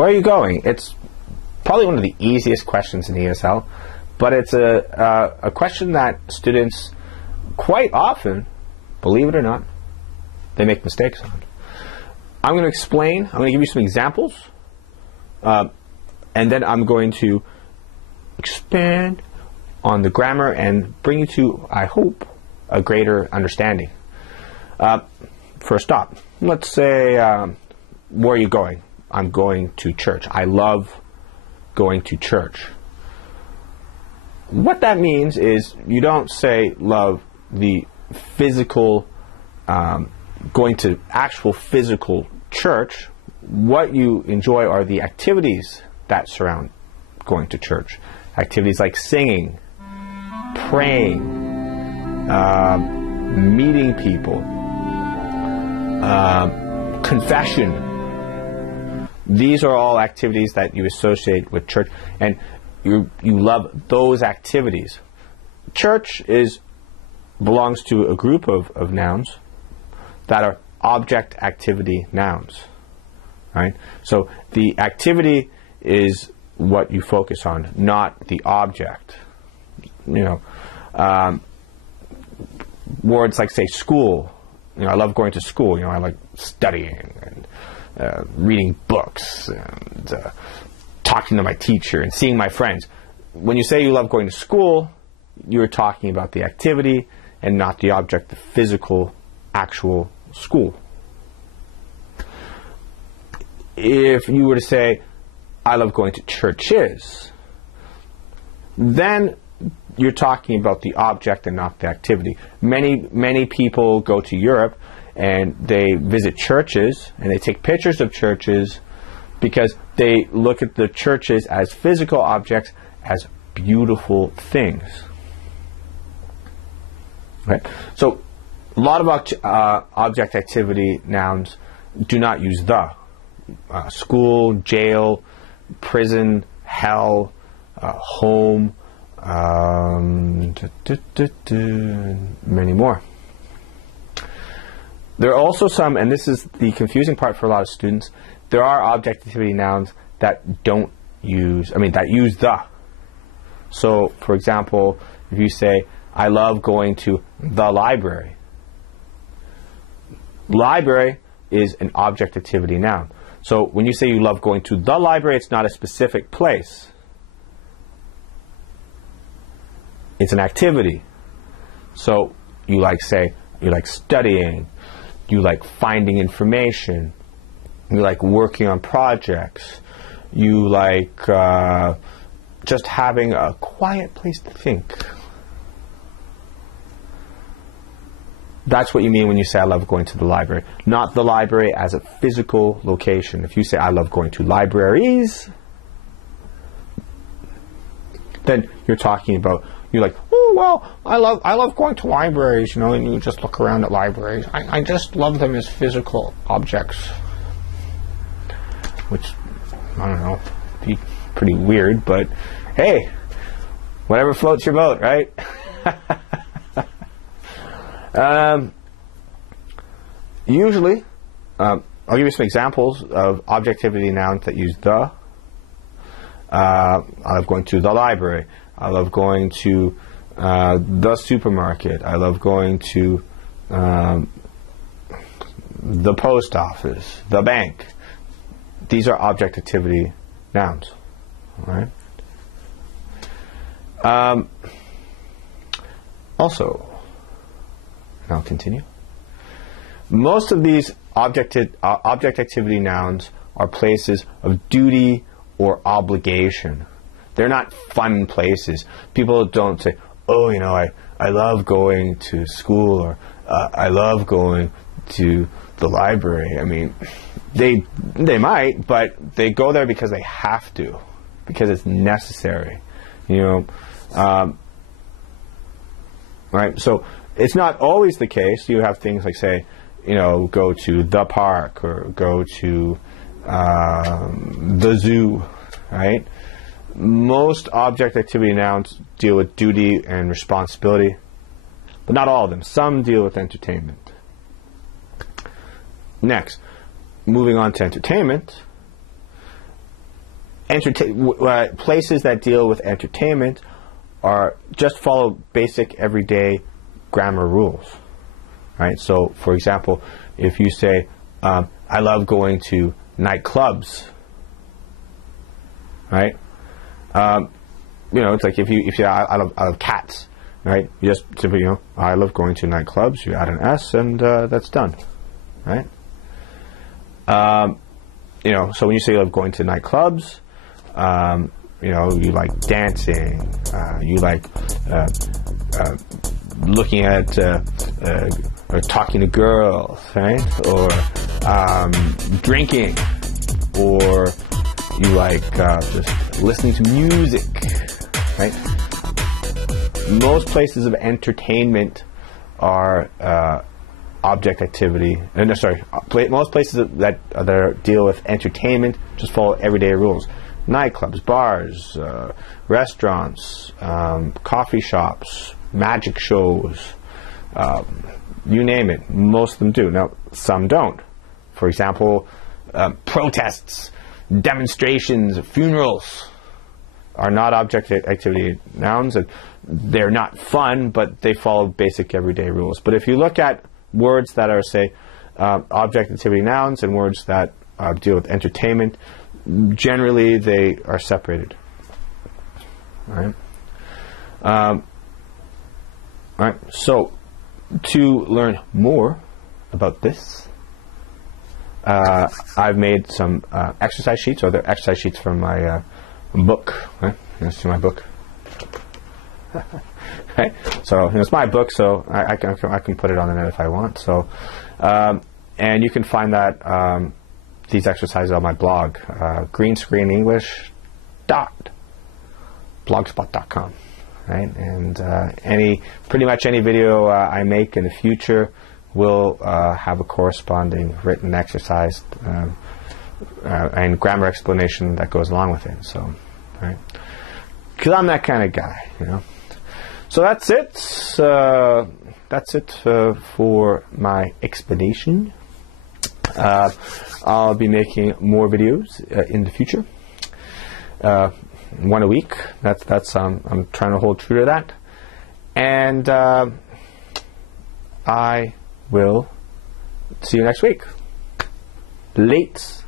Where are you going? It's probably one of the easiest questions in ESL, but it's a question that students quite often, believe it or not, they make mistakes on. I'm going to explain, I'm going to give you some examples, and then I'm going to expand on the grammar and bring you to, I hope, a greater understanding. First up, let's say, where are you going? I'm going to church. I love going to church. What that means is you don't say love the physical, going to actual physical church. What you enjoy are the activities that surround going to church. Activities like singing, praying, meeting people, confession. These are all activities that you associate with church, and you love those activities. Church belongs to a group of nouns that are object activity nouns, right? So the activity is what you focus on, not the object. You know, words like, say, school. You know, I love going to school. You know, I like studying and reading books and talking to my teacher and seeing my friends. When you say you love going to school, you're talking about the activity and not the object, the physical, actual school. If you were to say, I love going to churches, then you're talking about the object and not the activity. Many people go to Europe and they visit churches and they take pictures of churches because they look at the churches as physical objects, as beautiful things. Right? So a lot of object activity nouns do not use the. School, jail, prison, hell, home, many more. There are also some, and this is the confusing part for a lot of students, there are object activity nouns that don't use, that use the. So, for example, if you say, I love going to the library. Library is an object activity noun. So when you say you love going to the library, it's not a specific place. It's an activity. So you like studying, you like finding information, you like working on projects, you like just having a quiet place to think. That's what you mean when you say I love going to the library. Not the library as a physical location. If you say I love going to libraries, then you're talking about, you're like, oh, well, I love going to libraries, you know, and you just look around at libraries. I just love them as physical objects. Which, I don't know, be pretty weird, but hey, whatever floats your boat, right? Usually, I'll give you some examples of objectivity nouns that use the. I love going to the library. I love going to the supermarket. I love going to the post office, the bank. These are objectivity nouns. All right. Also, and I'll continue. Most of these object activity nouns are places of duty or obligation. They're not fun places. People don't say, oh, you know, I love going to school, or I love going to the library. I mean, they might, but they go there because they have to, because it's necessary. You know, right? So it's not always the case. You have things like, say, you know, go to the park or go to the zoo, right? Most object activity nouns deal with duty and responsibility, but not all of them. Some deal with entertainment. Next, moving on to entertainment, places that deal with entertainment are just follow basic everyday grammar rules, right? So, for example, if you say, I love going to nightclubs, right? It's like if you say, I love cats, right? You just simply, I love going to nightclubs, you add an S, and that's done, right? So when you say you love going to nightclubs, you like dancing, you like looking at or talking to girls, right? Or drinking, or you like just listening to music, right? Most places of entertainment are object activity. Most places that deal with entertainment just follow everyday rules. Nightclubs, bars, restaurants, coffee shops, magic shows, you name it. Most of them do. Now, some don't. For example, protests, demonstrations, funerals are not object activity nouns, and they're not fun, but they follow basic everyday rules. But if you look at words that are, say, object activity nouns and words that deal with entertainment, generally they are separated. All right. So, to learn more about this, I've made some exercise sheets, or they're exercise sheets from my book. Right? You see my book? Right? So it's my book, so I can put it on the net if I want. So, and you can find that these exercises on my blog, greenscreenenglish.blogspot.com. Right? And pretty much any video I make in the future will have a corresponding written exercise and grammar explanation that goes along with it. So, right? Because I'm that kind of guy, So that's it. That's it for my explanation. I'll be making more videos in the future. One a week. That's I'm trying to hold true to that. And I will see you next week. Late.